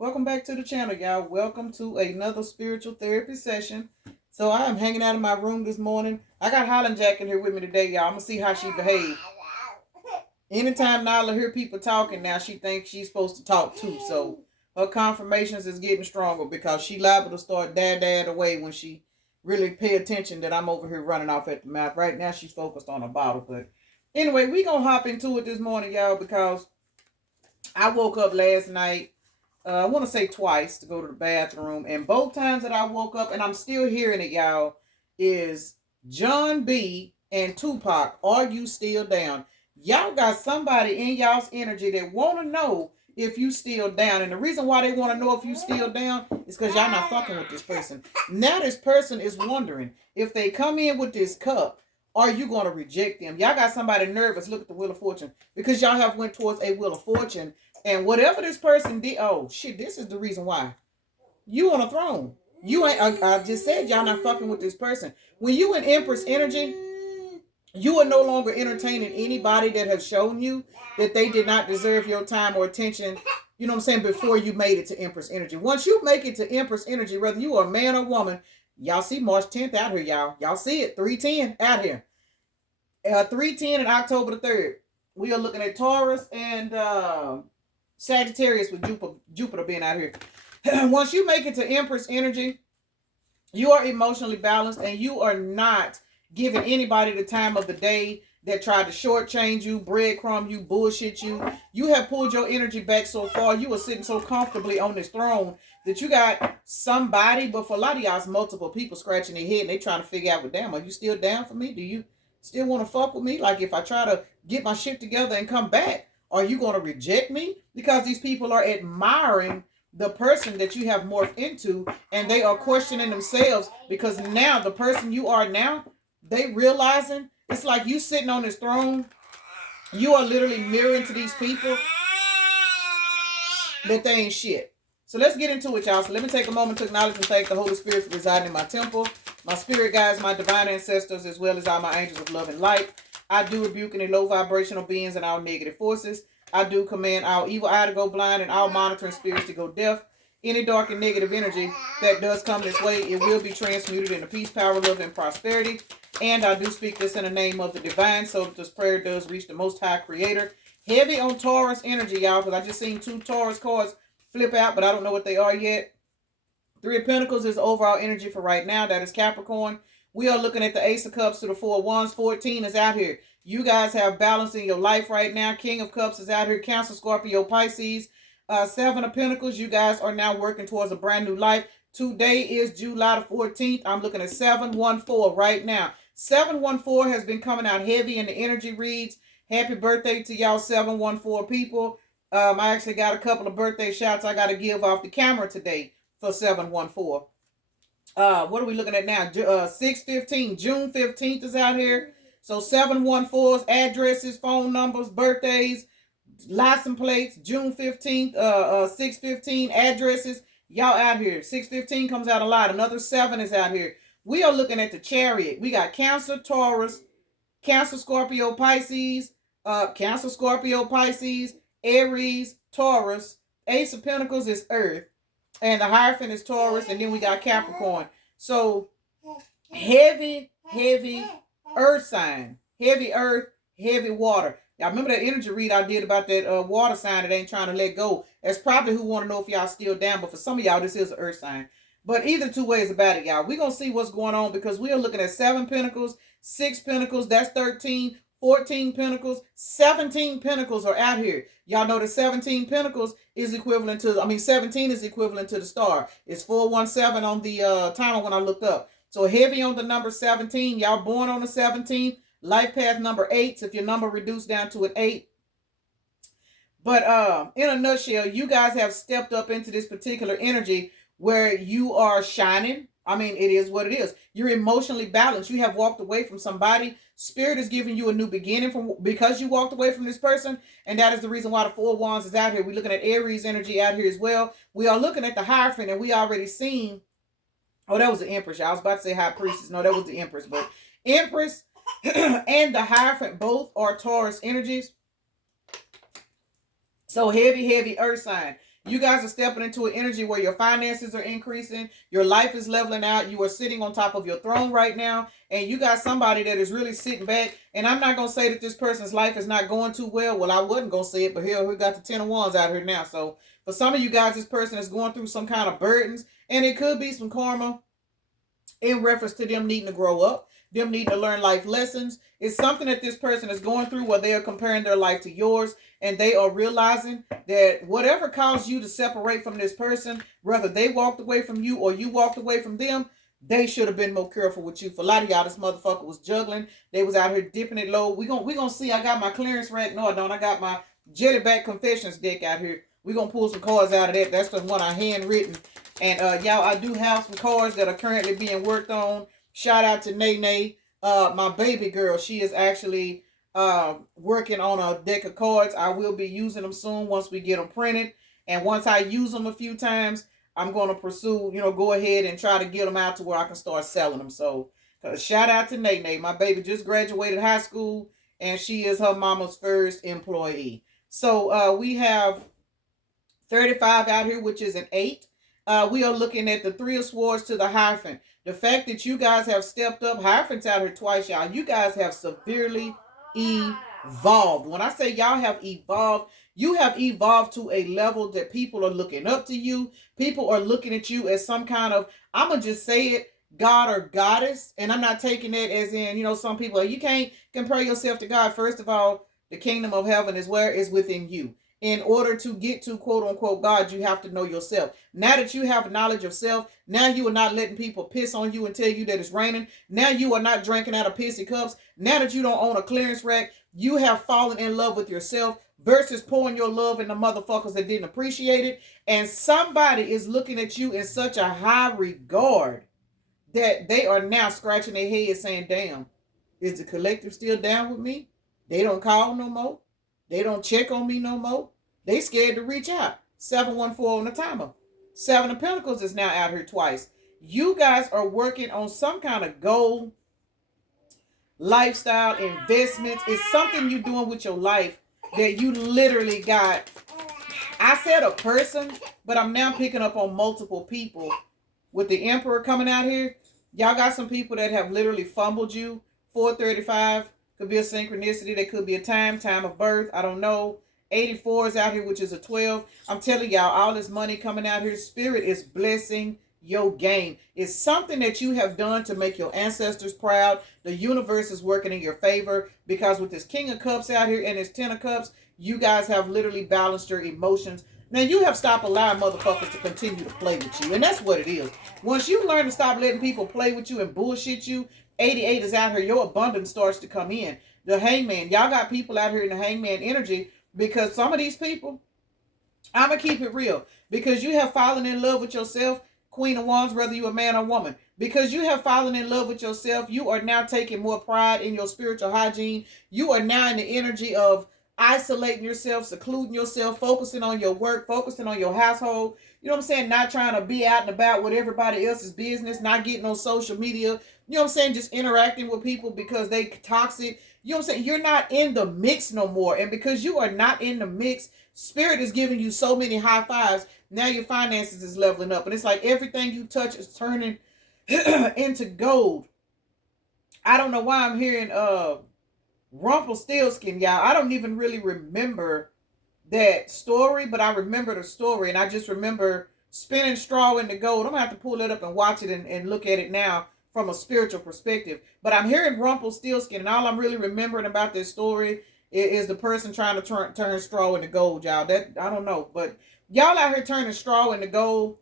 Welcome back to the channel, y'all. Welcome to another spiritual therapy session. So I am hanging out in my room this morning. I got Holland Jack in here with me today, y'all. I'm going to see how she behaves. Anytime Nyla hear people talking now, she thinks she's supposed to talk too. So her confirmations is getting stronger because she liable to start dad away when she really pay attention that I'm over here running off at the mouth. Right now she's focused on a bottle. But anyway, we going to hop into it this morning, y'all, because I woke up last night. I want to say twice to go to the bathroom. And both times that I woke up, and I'm still hearing it, y'all, is John B. and Tupac, Are You Still Down? Y'all got somebody in y'all's energy that want to know if you still down. And the reason why they want to know if you still down is because y'all not fucking with this person. Now this person is wondering, if they come in with this cup, are you going to reject them? Y'all got somebody nervous. Look at the Wheel of Fortune. Because y'all have went towards a Wheel of Fortune. And whatever this person did, oh shit, this is the reason why. You on a throne. You ain't, I just said y'all not fucking with this person. When you in Empress energy, you are no longer entertaining anybody that have shown you that they did not deserve your time or attention, you know what I'm saying, before you made it to Empress energy. Once you make it to Empress energy, whether you are a man or woman, y'all see March 10th out here, y'all. Y'all see it, 310 out here. 310 and October the 3rd. We are looking at Taurus and Sagittarius with Jupiter being out here. Once you make it to Empress energy, you are emotionally balanced and you are not giving anybody the time of the day that tried to shortchange you, breadcrumb you, bullshit you. You have pulled your energy back so far. You are sitting so comfortably on this throne that you got somebody, but for a lot of y'all, it's multiple people scratching their head and they trying to figure out, well, damn, are you still down for me? Do you still want to fuck with me? Like if I try to get my shit together and come back, are you going to reject me? Because these people are admiring the person that you have morphed into, and they are questioning themselves because now the person you are now, they realizing it's like you sitting on this throne. You are literally mirroring to these people that they ain't shit. So let's get into it, y'all. So let me take a moment to acknowledge and thank the Holy Spirit for residing in my temple, my spirit guides, my divine ancestors, as well as all my angels of love and light. I do rebuke any low vibrational beings and all negative forces. I do command all evil eye to go blind and all monitoring spirits to go deaf. Any dark and negative energy that does come this way, it will be transmuted into peace, power, love, and prosperity. And I do speak this in the name of the divine, so that this prayer does reach the Most High Creator. Heavy on Taurus energy, y'all, because I just seen 2 Taurus cards flip out, but I don't know what they are yet. 3 of Pentacles is overall energy for right now. That is Capricorn. We are looking at the Ace of Cups to the 4 of Wands. 14 is out here. You guys have balance in your life right now. King of Cups is out here. Cancer, Scorpio, Pisces. 7 of Pentacles. You guys are now working towards a brand new life. Today is July the 14th. I'm looking at 714 right now. 714 has been coming out heavy in the energy reads. Happy birthday to y'all 714 people. I actually got a couple of birthday shouts I got to give off the camera today for 714. What are we looking at now? 6/15, June 15th is out here. So 714's addresses, phone numbers, birthdays, license plates, June 15th, 6/15 addresses. Y'all out here. 6/15 comes out a lot. Another 7 is out here. We are looking at the Chariot. We got Cancer, Taurus, Cancer, Scorpio, Pisces, Cancer, Scorpio, Pisces, Aries, Taurus. Ace of Pentacles is Earth. And the Hierophant is Taurus. And then we got Capricorn. So heavy earth sign. Heavy earth, heavy water. Y'all remember that energy read I did about that water sign that ain't trying to let go. That's probably who want to know if y'all still down. But for some of y'all, this is an earth sign. But either 2 ways about it, y'all. We're going to see what's going on because we are looking at 7 Pentacles, 6 Pentacles. That's 13. 14 Pentacles, 17 Pentacles are out here. Y'all know that 17 Pentacles is equivalent to, 17 is equivalent to the star. It's 417 on the timer when I looked up. So heavy on the number 17. Y'all born on the 17th. Life path number 8. So if your number reduced down to an 8. But in a nutshell, you guys have stepped up into this particular energy where you are shining. It is what it is. You're emotionally balanced. You have walked away from somebody. Spirit is giving you a new beginning because you walked away from this person. And that is the reason why the 4 of Wands is out here. We're looking at Aries energy out here as well. We are looking at the Hierophant, and we already seen. Oh, that was the Empress. I was about to say High Priestess. No, that was the Empress. But Empress and the Hierophant both are Taurus energies. So heavy earth sign. You guys are stepping into an energy where your finances are increasing. Your life is leveling out. You are sitting on top of your throne right now. And you got somebody that is really sitting back. And I'm not going to say that this person's life is not going too well. Well, I wasn't going to say it, but here we got the 10 of Wands out here now. So for some of you guys, this person is going through some kind of burdens. And it could be some karma in reference to them needing to grow up, them needing to learn life lessons. It's something that this person is going through where they are comparing their life to yours, and they are realizing that whatever caused you to separate from this person, whether they walked away from you or you walked away from them, they should have been more careful with you. For a lot of y'all, this motherfucker was juggling. They was out here dipping it low. We gonna see. I got my clearance rack. No, I don't. I got my Jellyback Confessions deck out here. We gonna pull some cards out of that. That's the one I handwritten. And y'all, I do have some cards that are currently being worked on. Shout out to Nene, my baby girl. She is actually working on a deck of cards. I will be using them soon once we get them printed. And once I use them a few times, I'm going to pursue, go ahead and try to get them out to where I can start selling them. So shout out to Nene. My baby just graduated high school, and she is her mama's first employee. So we have 35 out here, which is an 8. We are looking at the 3 of Swords to the Hierophant. The fact that you guys have stepped up, Hierophant's out here twice, y'all. You guys have severely evolved. When I say y'all have evolved, you have evolved to a level that people are looking up to you. People are looking at you as some kind of, I'm going to just say it, God or goddess. And I'm not taking it as in, some people, you can't compare yourself to God. First of all, the kingdom of heaven is where is within you. In order to get to quote unquote God, you have to know yourself. Now that you have knowledge of self, now you are not letting people piss on you and tell you that it's raining. Now you are not drinking out of pissy cups. Now that you don't own a clearance rack, you have fallen in love with yourself versus pouring your love into motherfuckers that didn't appreciate it. And somebody is looking at you in such a high regard that they are now scratching their head saying, damn, is the collective still down with me? They don't call no more. They don't check on me no more. They scared to reach out. 714 on the timer. 7 of Pentacles is now out here twice. You guys are working on some kind of goal, lifestyle, investments. It's something you're doing with your life that you literally got. I said a person, but I'm now picking up on multiple people. With the Emperor coming out here, y'all got some people that have literally fumbled you. 435. Could be a synchronicity. That could be a time of birth. I don't know. 84 is out here, which is a 12. I'm telling y'all, all this money coming out here, Spirit is blessing your game. It's something that you have done to make your ancestors proud. The universe is working in your favor because with this King of Cups out here and this 10 of Cups, you guys have literally balanced your emotions. Now, you have stopped allowing motherfuckers to continue to play with you, and that's what it is. Once you learn to stop letting people play with you and bullshit you, 88 is out here, your abundance starts to come in. The Hangman, y'all got people out here in the Hangman energy because some of these people, I'm going to keep it real, because you have fallen in love with yourself, Queen of Wands, whether you're a man or woman. Because you have fallen in love with yourself, you are now taking more pride in your spiritual hygiene. You are now in the energy of isolating yourself, secluding yourself, focusing on your work, focusing on your household. You know what I'm saying? Not trying to be out and about with everybody else's business, not getting on social media. You know what I'm saying? Just interacting with people because they toxic. You know what I'm saying? You're not in the mix no more. And because you are not in the mix, Spirit is giving you so many high fives. Now your finances is leveling up. And it's like everything you touch is turning into gold. I don't know why I'm hearing Rumpelstiltskin, y'all. I don't even really remember that story, but I remember the story, and I just remember spinning straw into gold. I'm gonna have to pull it up and watch it and look at it now from a spiritual perspective. But I'm hearing Rumpelstiltskin, and all I'm really remembering about this story is the person trying to turn straw into gold, y'all. That I don't know, but y'all out here turning straw into gold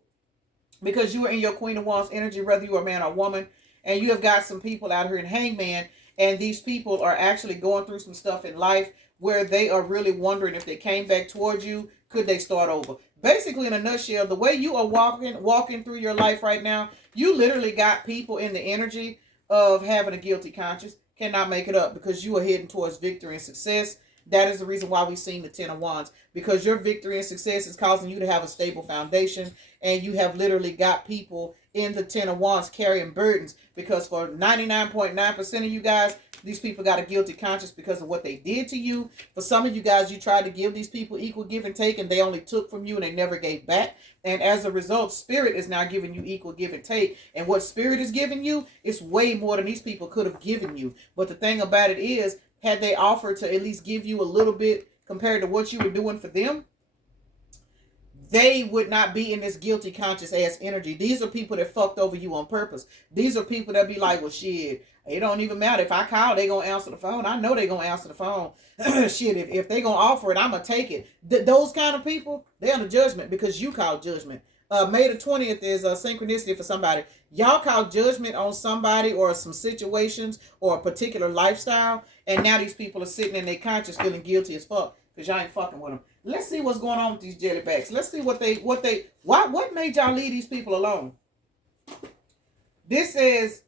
because you are in your Queen of Wands energy, whether you are a man or woman, and you have got some people out here in Hangman. And these people are actually going through some stuff in life where they are really wondering if they came back towards you, could they start over? Basically, in a nutshell, the way you are walking through your life right now, you literally got people in the energy of having a guilty conscience, cannot make it up because you are heading towards victory and success. That is the reason why we've seen the 10 of Wands, because your victory and success is causing you to have a stable foundation, and you have literally got people in the 10 of Wands carrying burdens, because for 99.9% of you guys, These people got a guilty conscience because of what they did to you. For some of you guys, you tried to give these people equal give and take, and they only took from you and they never gave back. And as a result, spirit is now giving you equal give and take. And what spirit is giving you is way more than these people could have given you. But the thing about it is, had they offered to at least give you a little bit compared to what you were doing for them, they would not be in this guilty conscious ass energy. These are people that fucked over you on purpose. These are people that be like, well, shit, it don't even matter. If I call, they gonna answer the phone. I know they gonna answer the phone. Shit, if they gonna offer it, I'm gonna take it. Those kind of people, they're under judgment because you call judgment. May the 20th is a synchronicity for somebody. Y'all call judgment on somebody or some situations or a particular lifestyle, and now these people are sitting in their conscience feeling guilty as fuck because y'all ain't fucking with them. Let's see what's going on with these jellybacks. Let's see what made y'all leave these people alone. This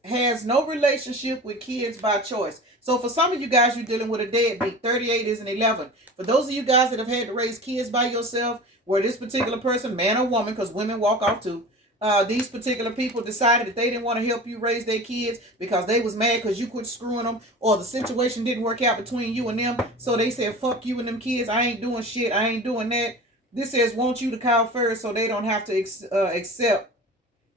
has no relationship with kids by choice. So for some of you guys, you're dealing with a deadbeat. 38 is an 11. For those of you guys that have had to raise kids by yourself, where this particular person, man or woman, because women walk off too, these particular people decided that they didn't want to help you raise their kids because they was mad because you quit screwing them, or the situation didn't work out between you and them. So they said, fuck you and them kids. I ain't doing shit. I ain't doing that. This says, want you to call first so they don't have to accept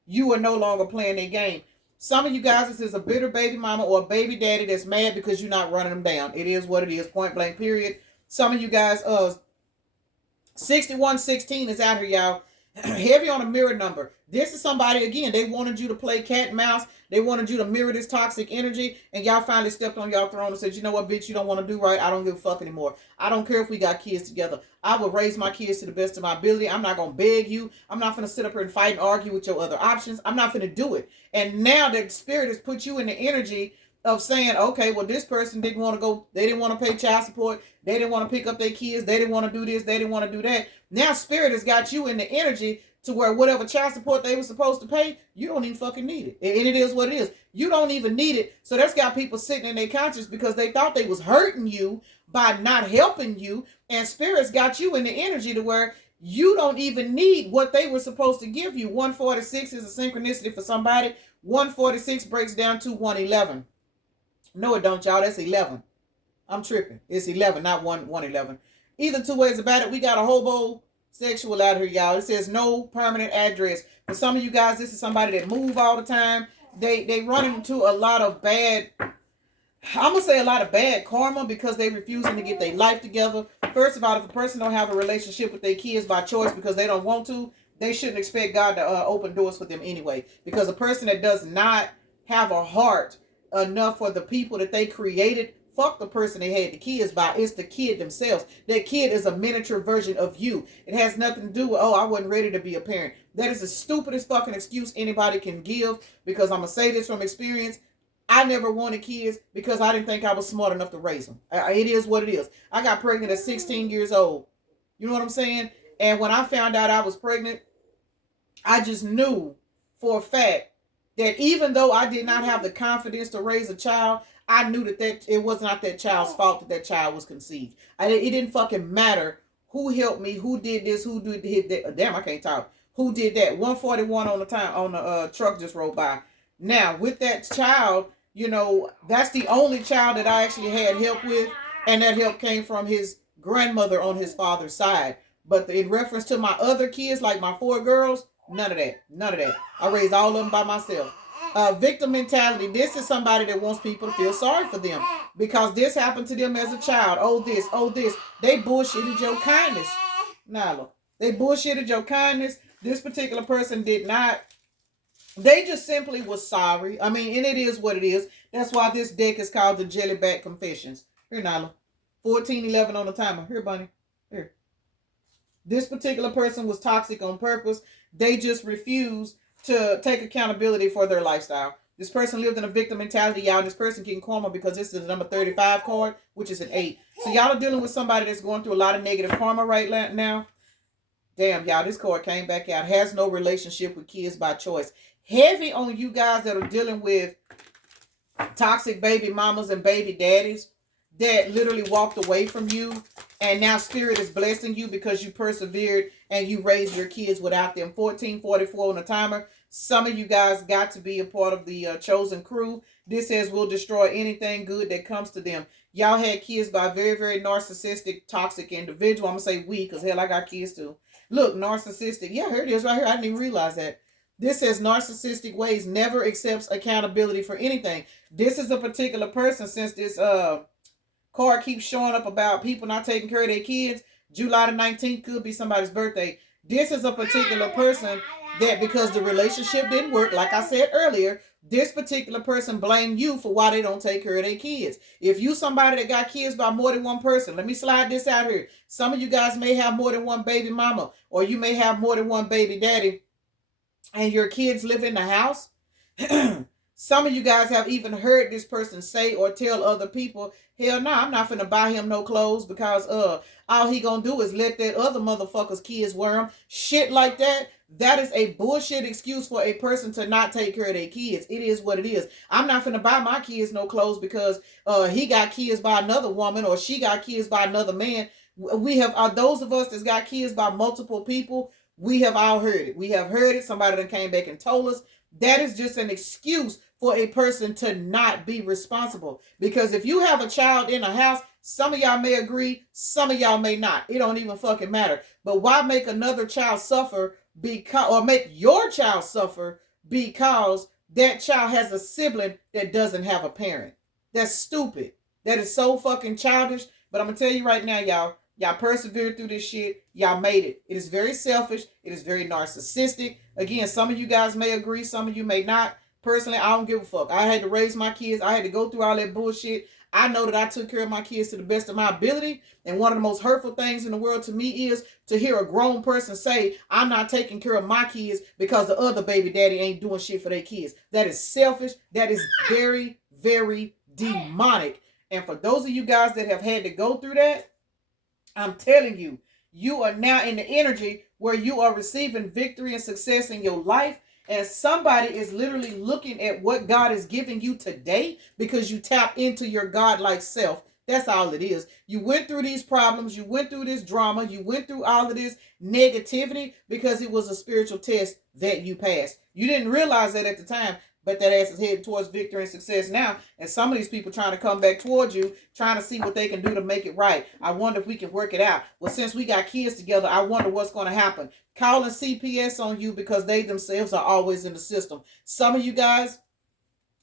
you are no longer playing their game. Some of you guys, this is a bitter baby mama or a baby daddy that's mad because you're not running them down. It is what it is, point blank, period. Some of you guys, 6116 is out here, y'all. Heavy on a mirror number. This is somebody, again, they wanted you to play cat and mouse. They wanted you to mirror this toxic energy, and y'all finally stepped on y'all throne and said, you know what, bitch, you don't want to do right. I don't give a fuck anymore. I don't care if we got kids together. I will raise my kids to the best of my ability. I'm not going to beg you. I'm not going to sit up here and fight and argue with your other options. I'm not going to do it. And now that spirit has put you in the energy of saying, okay, well, this person didn't want to go, they didn't want to pay child support, they didn't want to pick up their kids, they didn't want to do this, they didn't want to do that. Now spirit has got you in the energy to where whatever child support they were supposed to pay, you don't even fucking need it. And it is what it is. You don't even need it. So that's got people sitting in their conscience because they thought they was hurting you by not helping you. And spirits got you in the energy to where you don't even need what they were supposed to give you. 146 is a synchronicity for somebody. 146 breaks down to 111. No, it don't, y'all. That's 11. I'm tripping. It's 11, not 111. Either two ways about it, we got a homosexual out here, y'all. It says no permanent address. For some of you guys, this is somebody that move all the time. They run into a lot of bad, I'm going to say a lot of bad karma because they refusing to get their life together. First of all, if a person don't have a relationship with their kids by choice because they don't want to, they shouldn't expect God to open doors for them anyway. Because a person that does not have a heart enough for the people that they created, fuck the person they had the kids by. It's the kid themselves. That kid is a miniature version of you. It has nothing to do with, oh, I wasn't ready to be a parent. That is the stupidest fucking excuse anybody can give, because I'm going to say this from experience. I never wanted kids because I didn't think I was smart enough to raise them. It is what it is. I got pregnant at 16 years old. You know what I'm saying? And when I found out I was pregnant, I just knew for a fact that even though I did not have the confidence to raise a child, I knew that it was not that child's fault that child was conceived. It didn't fucking matter who helped me, who did this, who did that. Damn, I can't talk. Who did that? 141 on the truck just rolled by. Now, with that child, you know, that's the only child that I actually had help with, and that help came from his grandmother on his father's side. But in reference to my other kids, like my 4 girls, none of that. None of that. I raised all of them by myself. Victim mentality. This is somebody that wants people to feel sorry for them because this happened to them as a child. Oh, this, oh, this. They bullshitted your kindness. Nyla. They bullshitted your kindness. This particular person did not. They just simply was sorry. I mean, and it is what it is. That's why this deck is called the Jellyback Confessions. Here, Nyla. 1411 on the timer. Here, bunny. Here. This particular person was toxic on purpose. They just refused to take accountability for their lifestyle. This person lived in a victim mentality, y'all. This person getting karma because this is the number 35 card, which is an 8. So y'all are dealing with somebody that's going through a lot of negative karma right now. Damn, y'all, this card came back out. Has no relationship with kids by choice. Heavy on you guys that are dealing with toxic baby mamas and baby daddies that literally walked away from you, and now spirit is blessing you because you persevered and you raised your kids without them. 1444 on the timer. Some of you guys got to be a part of the chosen crew. This says will destroy anything good that comes to them. Y'all had kids by a very, very narcissistic, toxic individual. I'm going to say we, because hell, I got kids too. Look, narcissistic. Yeah, here it is right here. I didn't even realize that. This says narcissistic ways, never accepts accountability for anything. This is a particular person, since this card keeps showing up about people not taking care of their kids. July the 19th could be somebody's birthday. This is a particular person that, because the relationship didn't work, like I said earlier, this particular person blame you for why they don't take care of their kids. If you somebody that got kids by more than one person, let me slide this out here. Some of you guys may have more than one baby mama, or you may have more than one baby daddy, and your kids live in the house. Some of you guys have even heard this person say or tell other people, hell no, I'm not finna buy him no clothes because all he gonna do is let that other motherfucker's kids wear them. Shit like that. That is a bullshit excuse for a person to not take care of their kids. It is what it is. I'm not finna buy my kids no clothes because he got kids by another woman or she got kids by another man. We have those of us that's got kids by multiple people. We have all heard it. We have heard it. Somebody that came back and told us. That is just an excuse for a person to not be responsible. Because if you have a child in a house, some of y'all may agree, some of y'all may not. It don't even fucking matter. But why make another child suffer or make your child suffer because that child has a sibling that doesn't have a parent? That's stupid. That is so fucking childish. But I'm going to tell you right now, y'all. Y'all persevered through this shit. Y'all made it. It is very selfish. It is very narcissistic. Again, some of you guys may agree. Some of you may not. Personally, I don't give a fuck. I had to raise my kids. I had to go through all that bullshit. I know that I took care of my kids to the best of my ability. And one of the most hurtful things in the world to me is to hear a grown person say, I'm not taking care of my kids because the other baby daddy ain't doing shit for their kids. That is selfish. That is very, very demonic. And for those of you guys that have had to go through that, I'm telling you, you are now in the energy where you are receiving victory and success in your life. And somebody is literally looking at what God is giving you today because you tap into your God-like self. That's all it is. You went through these problems. You went through this drama. You went through all of this negativity because it was a spiritual test that you passed. You didn't realize that at the time, but that ass is headed towards victory and success now. And some of these people trying to come back towards you, trying to see what they can do to make it right. I wonder if we can work it out. Well, since we got kids together, I wonder what's going to happen. Calling CPS on you because they themselves are always in the system. Some of you guys,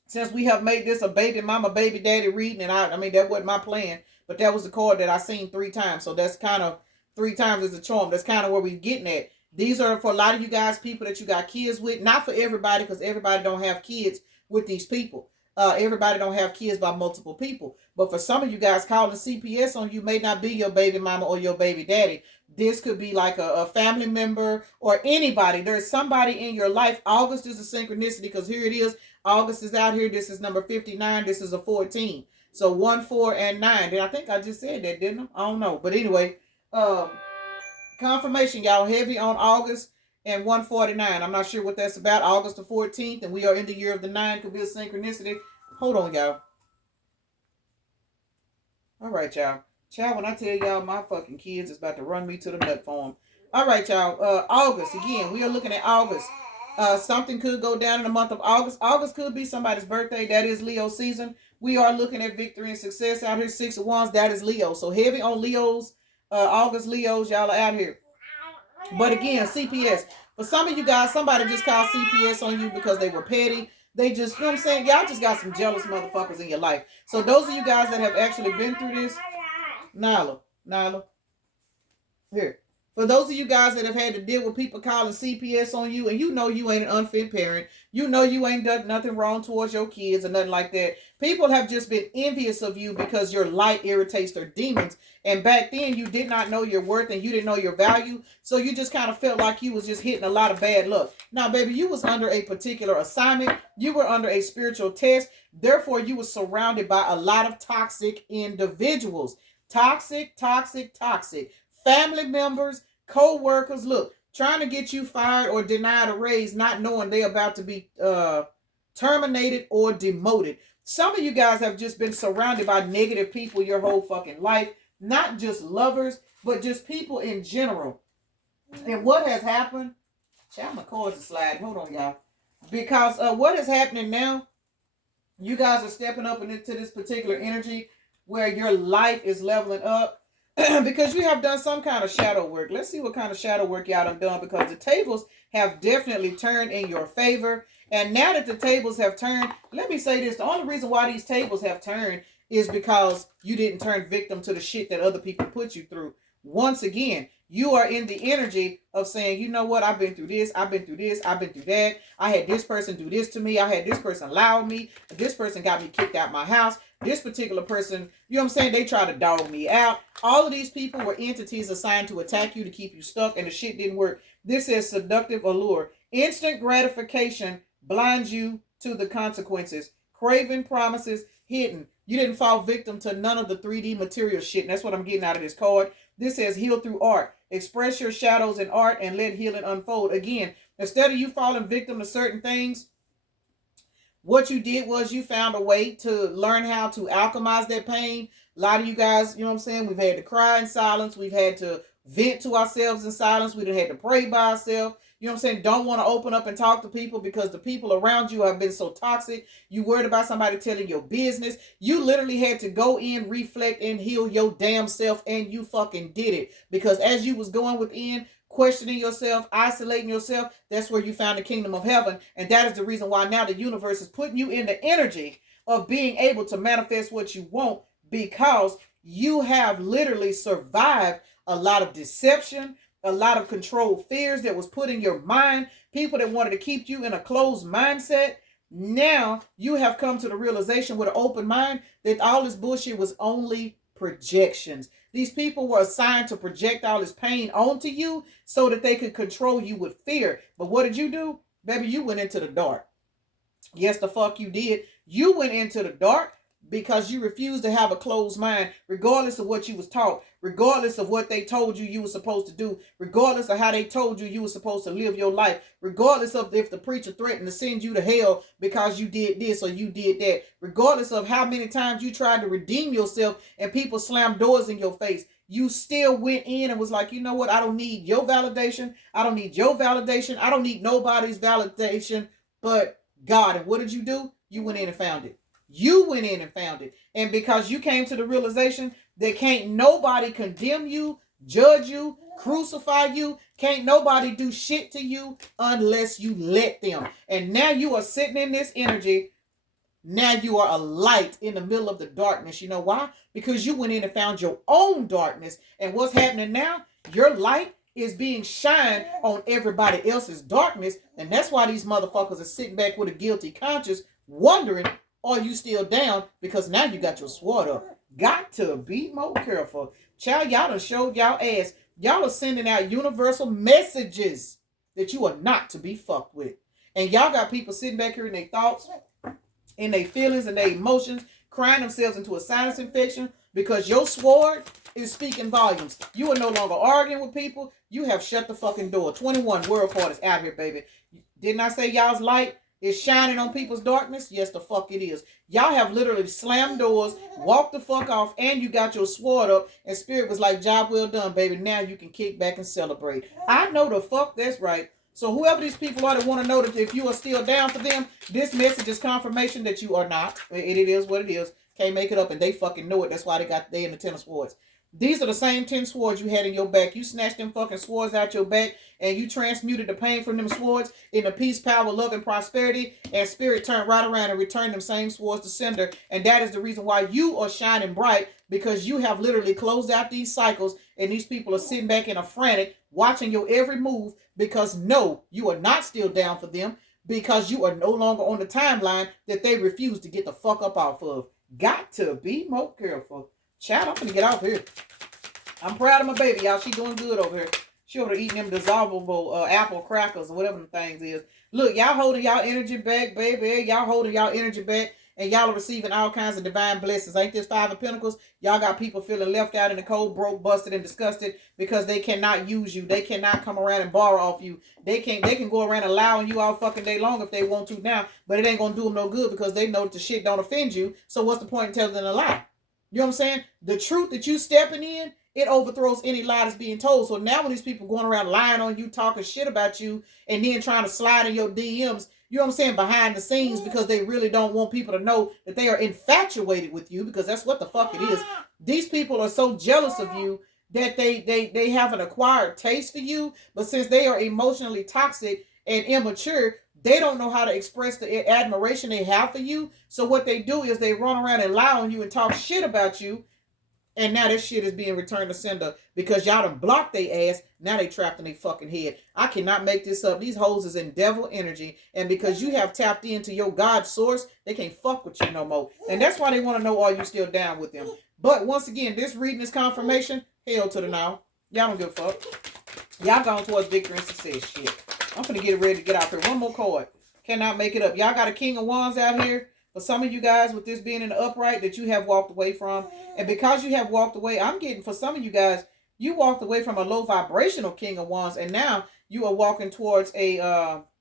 since we have made this a baby mama, baby daddy reading, and I mean, that wasn't my plan, but that was the card that I seen 3 times. So that's kind of 3 times as a charm. That's kind of where we're getting at. These are for a lot of you guys, people that you got kids with. Not for everybody, because everybody don't have kids with these people. Everybody don't have kids by multiple people. But for some of you guys, calling CPS on you may not be your baby mama or your baby daddy. This could be like a family member or anybody. There's somebody in your life. August is a synchronicity because here it is. August is out here. This is number 59. This is a 14. So 1, 4, and 9. I think I just said that, didn't I? I don't know. But anyway, confirmation, y'all, heavy on August and 149. I'm not sure what that's about. August the 14th, and we are in the year of the 9. Could be a synchronicity. Hold on, y'all. All right, y'all. Child, when I tell y'all my fucking kids is about to run me to the nut farm. All right, y'all. August, again, we are looking at August. Something could go down in the month of August. August could be somebody's birthday. That is Leo season. We are looking at victory and success out here. 6 of Wands, that is Leo. So heavy on Leos. August Leos, y'all are out here. But again, CPS. For some of you guys, somebody just called CPS on you because they were petty. They just, you know what I'm saying? Y'all just got some jealous motherfuckers in your life. So those of you guys that have actually been through this, Nyla, here. For those of you guys that have had to deal with people calling CPS on you, and you know you ain't an unfit parent, you know you ain't done nothing wrong towards your kids or nothing like that. People have just been envious of you because your light irritates their demons. And back then you did not know your worth and you didn't know your value. So you just kind of felt like you was just hitting a lot of bad luck. Now, baby, you was under a particular assignment. You were under a spiritual test. Therefore, you were surrounded by a lot of toxic individuals. Toxic. Family members, co-workers, look, trying to get you fired or denied a raise, not knowing they're about to be terminated or demoted. Some of you guys have just been surrounded by negative people your whole fucking life. Not just lovers, but just people in general. And what has happened? Child, my cards are sliding. Hold on, y'all. Because what is happening now, you guys are stepping up into this particular energy where your life is leveling up because you have done some kind of shadow work. Let's see what kind of shadow work y'all have done, because the tables have definitely turned in your favor. And now that the tables have turned, let me say this. The only reason why these tables have turned is because you didn't turn victim to the shit that other people put you through. Once again, you are in the energy of saying, you know what, I've been through this, I've been through this, I've been through that. I had this person do this to me. I had this person lie on me. This person got me kicked out my house. This particular person, you know what I'm saying, they tried to dog me out. All of these people were entities assigned to attack you, to keep you stuck, and the shit didn't work. This is seductive allure. Instant gratification blinds you to the consequences. Craving promises hidden. You didn't fall victim to none of the 3D material shit. And that's what I'm getting out of this card. This says heal through art. Express your shadows in art and let healing unfold. Again, instead of you falling victim to certain things, what you did was you found a way to learn how to alchemize that pain. A lot of you guys, you know what I'm saying, we've had to cry in silence. We've had to vent to ourselves in silence. We've had to pray by ourselves. You know what I'm saying? Don't want to open up and talk to people because the people around you have been so toxic. You worried about somebody telling your business. You literally had to go in, reflect, and heal your damn self, and you fucking did it. Because as you was going within, questioning yourself, isolating yourself, that's where you found the kingdom of heaven. And that is the reason why now the universe is putting you in the energy of being able to manifest what you want, because you have literally survived a lot of deception, a lot of controlled fears that was put in your mind, people that wanted to keep you in a closed mindset. Now you have come to the realization with an open mind that all this bullshit was only projections. These people were assigned to project all this pain onto you so that they could control you with fear. But what did you do? Baby, you went into the dark. Yes, the fuck you did. You went into the dark because you refused to have a closed mind, regardless of what you was taught, regardless of what they told you you were supposed to do, regardless of how they told you you were supposed to live your life, regardless of if the preacher threatened to send you to hell because you did this or you did that, regardless of how many times you tried to redeem yourself and people slammed doors in your face. You still went in and was like, you know what? I don't need your validation. I don't need your validation. I don't need nobody's validation but God. And what did you do? You went in and found it. You went in and found it. And because you came to the realization that can't nobody condemn you, judge you, crucify you, can't nobody do shit to you unless you let them. And now you are sitting in this energy. Now you are a light in the middle of the darkness. You know why? Because you went in and found your own darkness. And what's happening now? Your light is being shined on everybody else's darkness. And that's why these motherfuckers are sitting back with a guilty conscience, wondering, are you still down? Because now you got your sword up. Got to be more careful. Child, y'all done showed y'all ass. Y'all are sending out universal messages that you are not to be fucked with. And y'all got people sitting back here in their thoughts, in their feelings and their emotions, crying themselves into a sinus infection because your sword is speaking volumes. You are no longer arguing with people. You have shut the fucking door. 21 world card is out here, baby. Didn't I say y'all's light is shining on people's darkness? Yes, the fuck it is. Y'all have literally slammed doors, walked the fuck off, and you got your sword up, and Spirit was like, job well done, baby. Now you can kick back and celebrate. I know the fuck that's right. So whoever these people are that want to know that if you are still down for them, this message is confirmation that you are not. It is what it is. Can't make it up, and they fucking know it. That's why they in the 10 of swords. These are the same 10 swords you had in your back. You snatched them fucking swords out your back, and you transmuted the pain from them swords into peace, power, love, and prosperity. And Spirit turned right around and returned them same swords to sender. And that is the reason why you are shining bright, because you have literally closed out these cycles, and these people are sitting back in a frantic, watching your every move, because no, you are not still down for them, because you are no longer on the timeline that they refuse to get the fuck up off of. Got to be more careful. Child, I'm gonna get off here. I'm proud of my baby, y'all. She doing good over here. She over there eating them dissolvable apple crackers or whatever them things is. Look, y'all holding y'all energy back, baby. Y'all holding y'all energy back, and y'all are receiving all kinds of divine blessings. Ain't this 5 of Pentacles? Y'all got people feeling left out in the cold, broke, busted, and disgusted because they cannot use you. They cannot come around and borrow off you. They can go around allowing you all fucking day long if they want to now, but it ain't gonna do them no good because they know that the shit don't offend you. So what's the point in telling them a lie? You know what I'm saying? The truth that you stepping in it overthrows any lie that's being told. So now when these people going around lying on you, talking shit about you, and then trying to slide in your DMs, you know what I'm saying, behind the scenes, because they really don't want people to know that they are infatuated with you, because that's what the fuck it is. These people are so jealous of you that they have an acquired taste for you, but since they are emotionally toxic and immature, they don't know how to express the admiration they have for you. So what they do is they run around and lie on you and talk shit about you. And now this shit is being returned to sender because y'all done blocked their ass. Now they trapped in their fucking head. I cannot make this up. These hoes is in devil energy. And because you have tapped into your God source, they can't fuck with you no more. And that's why they want to know, are you still down with them? But once again, this reading is confirmation. Hell to the now. Y'all don't give a fuck. Y'all going towards victory and success. Shit. I'm finna get ready to get out here. One more card. Cannot make it up. Y'all got a King of Wands out here. For some of you guys, with this being in the upright, that you have walked away from. And because you have walked away, I'm getting, for some of you guys, you walked away from a low vibrational King of Wands. And now you are walking towards a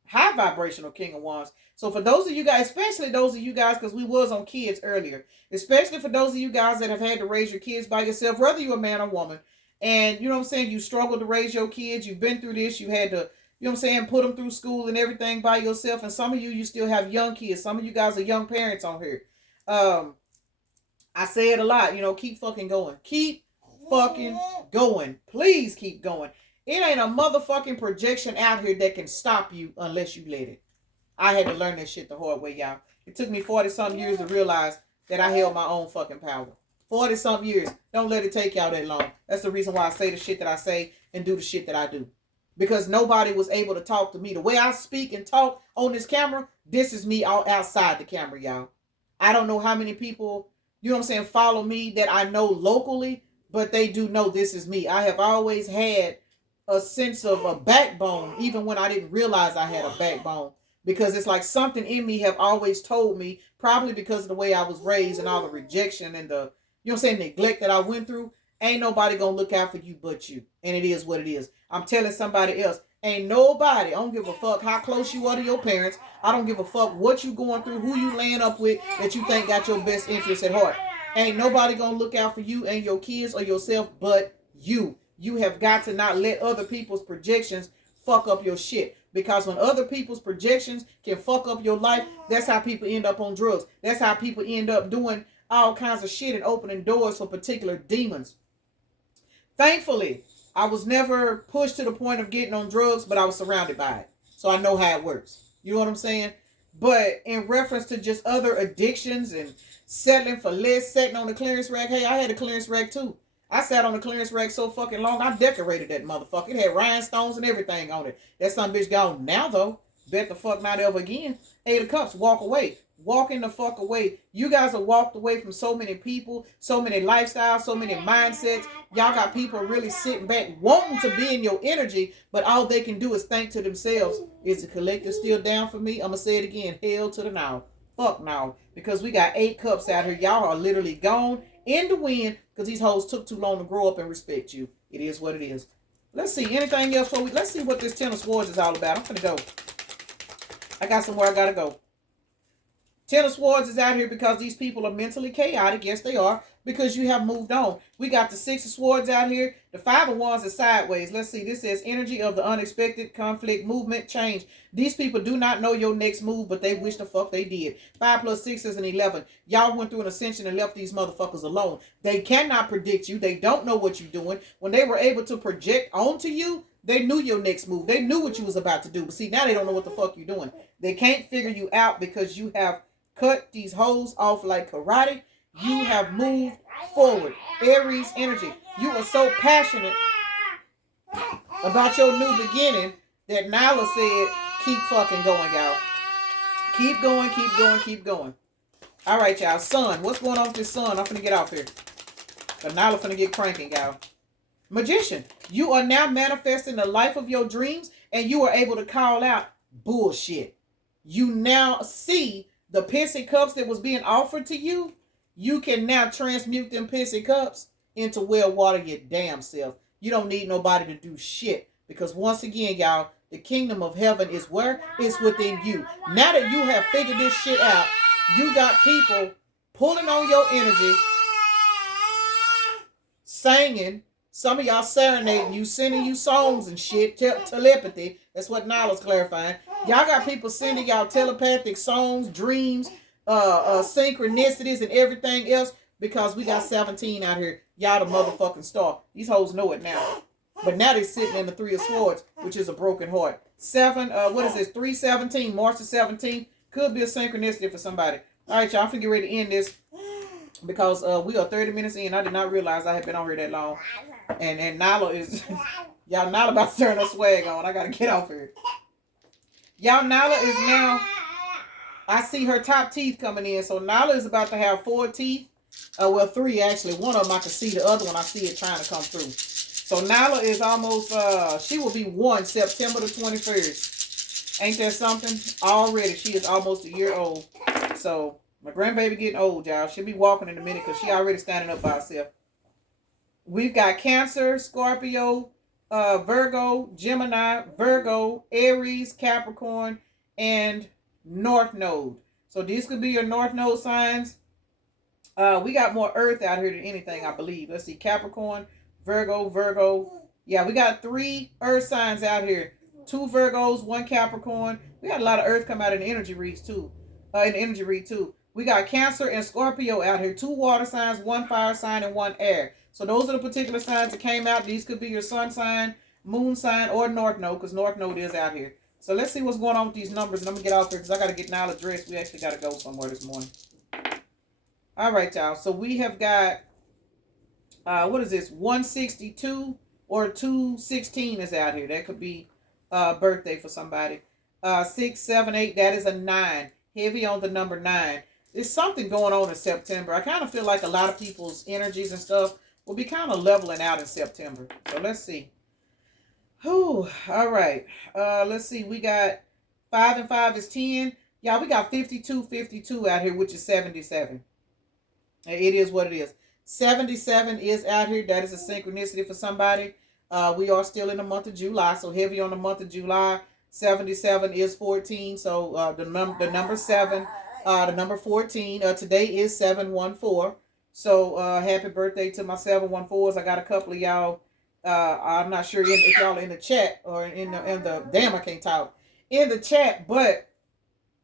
high vibrational King of Wands. So for those of you guys, especially those of you guys, because we was on kids earlier. Especially for those of you guys that have had to raise your kids by yourself, whether you're a man or woman. And you know what I'm saying, you struggled to raise your kids. You've been through this. You had to, you know what I'm saying, put them through school and everything by yourself. And some of you still have young kids. Some of you guys are young parents on here. I say it a lot, you know, keep fucking going. Keep fucking going. Please keep going. It ain't a motherfucking projection out here that can stop you unless you let it. I had to learn that shit the hard way, y'all. It took me 40-something years to realize that I held my own fucking power. 40-something years. Don't let it take y'all that long. That's the reason why I say the shit that I say and do the shit that I do. Because nobody was able to talk to me. The way I speak and talk on this camera, this is me all outside the camera, y'all. I don't know how many people, you know what I'm saying, follow me that I know locally, but they do know this is me. I have always had a sense of a backbone, even when I didn't realize I had a backbone. Because it's like something in me have always told me, probably because of the way I was raised and all the rejection and the, you know what I'm saying, neglect that I went through. Ain't nobody gonna look out for you but you. And it is what it is. I'm telling somebody else, ain't nobody, I don't give a fuck how close you are to your parents. I don't give a fuck what you going through, who you laying up with that you think got your best interest at heart. Ain't nobody gonna look out for you and your kids or yourself but you. You have got to not let other people's projections fuck up your shit. Because when other people's projections can fuck up your life, that's how people end up on drugs. That's how people end up doing all kinds of shit and opening doors for particular demons. Thankfully, I was never pushed to the point of getting on drugs, but I was surrounded by it. So I know how it works. You know what I'm saying? But in reference to just other addictions and settling for less, sitting on the clearance rack, hey, I had a clearance rack too. I sat on the clearance rack so fucking long, I decorated that motherfucker. It had rhinestones and everything on it. That son bitch gone now, though. Bet the fuck not ever again. 8 of Cups, walk away. Walking the fuck away. You guys have walked away from so many people, so many lifestyles, so many mindsets. Y'all got people really sitting back wanting to be in your energy, but all they can do is think to themselves, is the collective still down for me? I'm going to say it again. Hell to the now. Fuck now. Because we got 8 cups out here. Y'all are literally gone in the wind because these hoes took too long to grow up and respect you. It is what it is. Let's see. Anything else for we? Let's see what this Ten of Swords is all about. I'm going to go. I got somewhere I got to go. Ten of Swords is out here because these people are mentally chaotic. Yes, they are. Because you have moved on. We got the Six of Swords out here. The Five of Wands is sideways. Let's see. This says energy of the unexpected, conflict, movement, change. These people do not know your next move, but they wish the fuck they did. 5 plus 6 is an 11. Y'all went through an ascension and left these motherfuckers alone. They cannot predict you. They don't know what you're doing. When they were able to project onto you, they knew your next move. They knew what you was about to do. But see, now they don't know what the fuck you're doing. They can't figure you out because you have cut these hoes off like karate. You have moved forward. Aries energy. You are so passionate about your new beginning that Nyla said, keep fucking going, y'all. Keep going, keep going, keep going. All right, y'all. Sun. What's going on with this sun? I'm finna get off here. But Nyla finna get cranking, y'all. Magician. You are now manifesting the life of your dreams and you are able to call out bullshit. You now see the pissy cups that was being offered to you. You can now transmute them pissy cups into well water your damn self. You don't need nobody to do shit. Because once again, y'all, the kingdom of heaven is where? It's within you. Now that you have figured this shit out, you got people pulling on your energy, singing, Some of y'all serenading you, sending you songs and shit, telepathy. That's what Nyla's clarifying. Y'all got people sending y'all telepathic songs, dreams, synchronicities, and everything else because we got 17 out here. Y'all the motherfucking star. These hoes know it now. But now they're sitting in the 3 of Swords, which is a broken heart. 7, what is this? 3/17, March the 17th. Could be a synchronicity for somebody. All right, y'all, I'm finna get ready to end this because we are 30 minutes in. I did not realize I had been on here that long. And Nyla is, y'all, Nyla about to turn her swag on. I gotta get off here. Y'all, Nyla is now, I see her top teeth coming in. So Nyla is about to have 4 teeth. Well, 3 actually. One of them I can see. The other one I see it trying to come through. So Nyla is almost, she will be 1 September the 21st. Ain't that something? Already, she is almost a year old. So my grandbaby getting old, y'all. She'll be walking in a minute because she already standing up by herself. We've got Cancer, Scorpio, Virgo, Gemini, Virgo, Aries, Capricorn, and North Node. So these could be your North Node signs. We got more Earth out here than anything, I believe. Let's see, Capricorn, Virgo. Yeah, we got 3 Earth signs out here. 2 Virgos, 1 Capricorn. We got a lot of Earth come out in the energy reads too. We got Cancer and Scorpio out here. 2 water signs, 1 fire sign, and 1 air. So those are the particular signs that came out. These could be your sun sign, moon sign, or North Node, because North Node is out here. So let's see what's going on with these numbers. And I'm going to get off here because I got to get Nyla dressed. We actually got to go somewhere this morning. All right, y'all. So we have got, what is this? 162 or 216 is out here. That could be birthday for somebody. 6, 7, 8, that is a 9. Heavy on the number 9. There's something going on in September. I kind of feel like a lot of people's energies and stuff will be kind of leveling out in September. So let's see. Whew. All right. Let's see. We got 5 and 5 is 10. Y'all, we got 52 out here, which is 77. It is what it is. 77 is out here. That is a synchronicity for somebody. We are still in the month of July, so heavy on the month of July. 77 is 14, so the number 7, the number 14. Today is 714. So happy birthday to my 714s. I got a couple of y'all. I'm not sure if y'all are in the chat or in the damn, I can't talk in the chat, but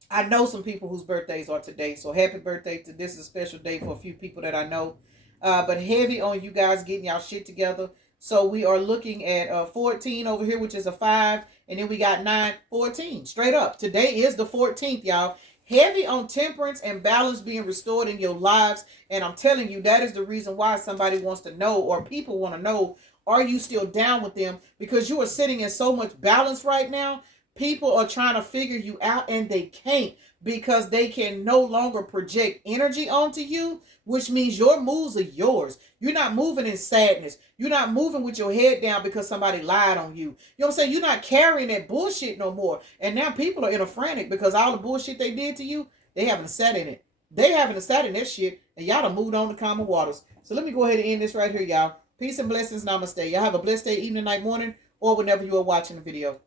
I know some people whose birthdays are today. So happy birthday to this is a special day for a few people that I know. But heavy on you guys getting y'all shit together. So we are looking at 14 over here, which is a 5. And then we got 9, 14. Straight up. Today is the 14th, y'all. Heavy on temperance and balance being restored in your lives. And I'm telling you, that is the reason why somebody wants to know, or people want to know, are you still down with them? Because you are sitting in so much balance right now. People are trying to figure you out and they can't, because they can no longer project energy onto you, which means your moves are yours. You're not moving in sadness. You're not moving with your head down because somebody lied on you. You know what I'm saying? You're not carrying that bullshit no more. And now people are in a frantic because all the bullshit they did to you, they haven't sat in it. They haven't sat in that shit, and y'all done moved on to calmer waters. So let me go ahead and end this right here, y'all. Peace and blessings. Namaste. Y'all have a blessed day, evening, night, morning, or whenever you are watching the video.